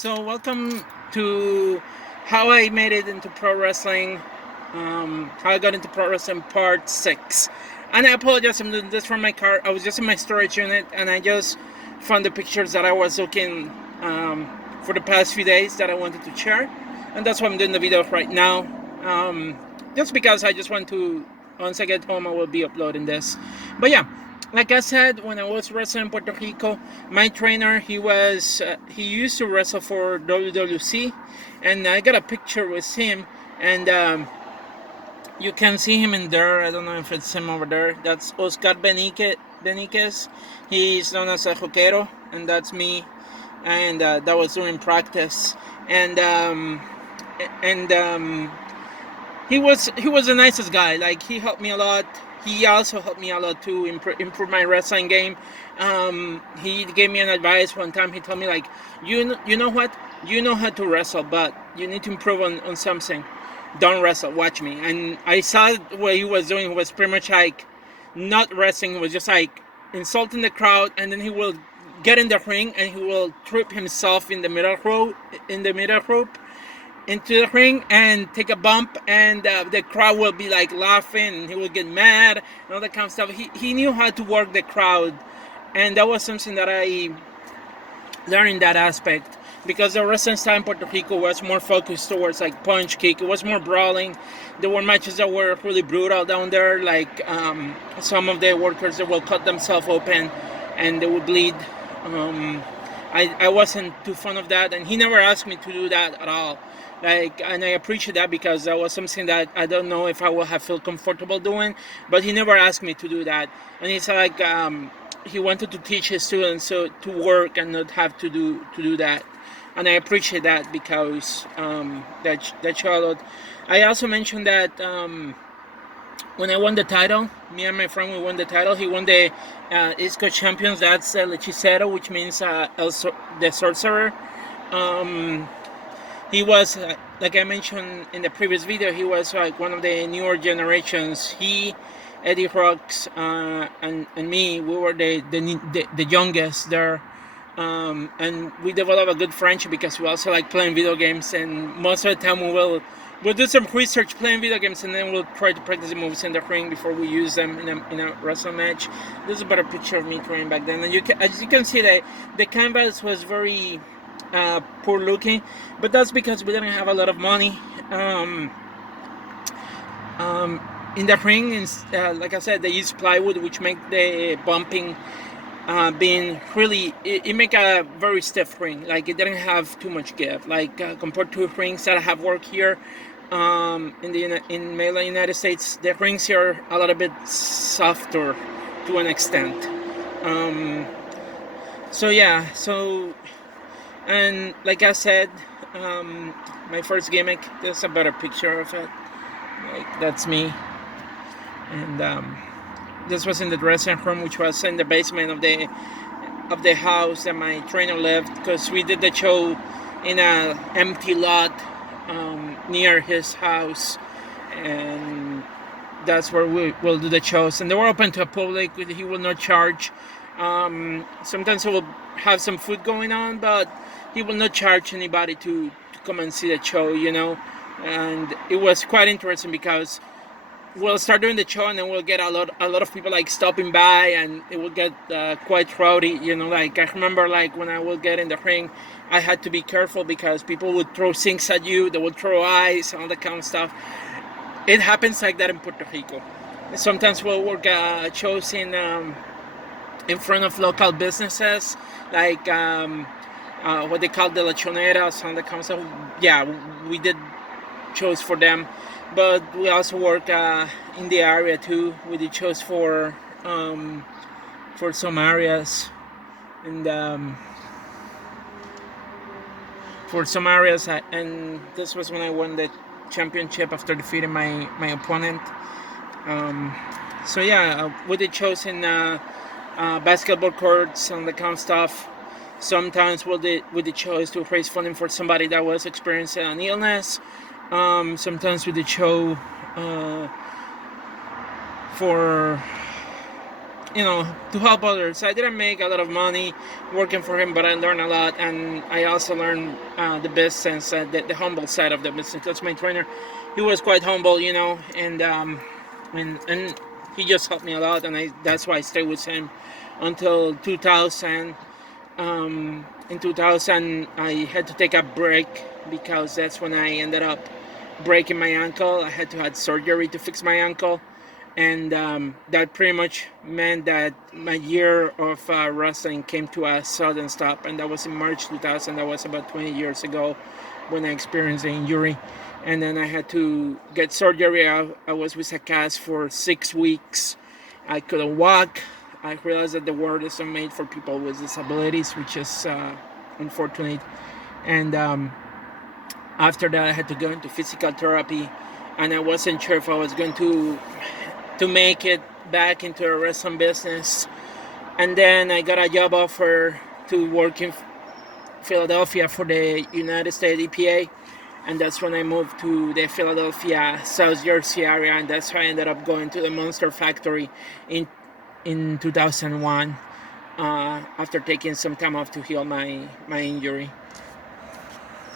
So welcome to how I made it into pro wrestling, how I got into pro wrestling part 6. And I apologize, I'm doing this from my car. I was just in my storage unit and I just found the pictures that I was looking for the past few days that I wanted to share. And that's why I'm doing the video right now. Just because I just want to, once I get home, I will be uploading this. But yeah, like I said, when I was wrestling in Puerto Rico, my trainer he used to wrestle for WWC, and I got a picture with him, and you can see him in there. I don't know if it's him over there. That's Oscar Beniquez. He's known as a Joquero, and that's me, and that was during practice, and and he was the nicest guy. Like, he helped me a lot. He also helped me a lot to improve my wrestling game. He gave me an advice one time. He told me, like, you know what, you know how to wrestle, but you need to improve on something. Don't wrestle, watch me. And I saw what he was doing. He was pretty much like not wrestling. He was just like insulting the crowd, and then he will get in the ring and he will trip himself in the middle rope into the ring and take a bump, and the crowd will be like laughing and he will get mad and all that kind of stuff. He knew how to work the crowd, and that was something that I learned in that aspect, because the wrestling style in Puerto Rico was more focused towards like punch kick. It was more brawling. There were matches that were really brutal down there, like some of the workers that will cut themselves open and they would bleed. I wasn't too fond of that, and he never asked me to do that at all. Like, and I appreciate that, because that was something that I don't know if I would have felt comfortable doing, but he never asked me to do that. And it's like he wanted to teach his students to work and not have to do that, and I appreciate that, because that showed a lot. I also mentioned that when I won the title, me and my friend, we won the title. He won the East Coast Champions. That's El Hechicero, which means the sorcerer. He was, like I mentioned in the previous video, he was like one of the newer generations. He, Eddie Rocks, and me, we were the youngest there. And we developed a good friendship, because we also like playing video games, and most of the time we'll do some research playing video games, and then we'll try to practice the moves in the ring before we use them in a wrestling match. This is a better picture of me training back then, and as you can see, the canvas was very poor looking, but that's because we didn't have a lot of money. In the ring, like I said, they use plywood, which make the bumping being really, it make a very stiff ring. Like, it didn't have too much give, like compared to rings that I have worked here in mainland United States. The rings here are a little bit softer to an extent. And like I said, my first gimmick, there's a better picture of it. Like, that's me. And this was in the dressing room, which was in the basement of the house that my trainer lived, because we did the show in an empty lot near his house, and that's where we will do the shows. And they were open to the public. He will not charge. Sometimes he will have some food going on, but he will not charge anybody to come and see the show, And it was quite interesting, because we'll start doing the show, and then we'll get a lot of people like stopping by, and it will get quite rowdy. Like, I remember, like, when I would get in the ring, I had to be careful, because people would throw things at you. They would throw ice and all that kind of stuff. It happens like that in Puerto Rico. Sometimes we'll work shows in front of local businesses, like what they call the lechoneras and the kind of stuff. Yeah, we did shows for them, but we also work in the area too. We did shows for some areas, and and this was when I won the championship after defeating my opponent. We did shows in basketball courts and the kind of stuff. Sometimes we did shows to raise funding for somebody that was experiencing an illness. Sometimes we did show for to help others. I didn't make a lot of money working for him, but I learned a lot, and I also learned the business, the humble side of the business. That's my trainer. He was quite humble, and he just helped me a lot, and that's why I stayed with him until 2000. In 2000, I had to take a break because that's when I ended up breaking my ankle. I had to have surgery to fix my ankle, and that pretty much meant that my year of wrestling came to a sudden stop, and that was in March 2000. That was about 20 years ago when I experienced the injury, and then I had to get surgery. I was with a cast for 6 weeks. I couldn't walk. I realized that the world isn't made for people with disabilities, which is unfortunate. And after that, I had to go into physical therapy, and I wasn't sure if I was going to make it back into the wrestling business. And then I got a job offer to work in Philadelphia for the United States EPA, and that's when I moved to the Philadelphia, South Jersey area, and that's how I ended up going to the Monster Factory in 2001 after taking some time off to heal my injury.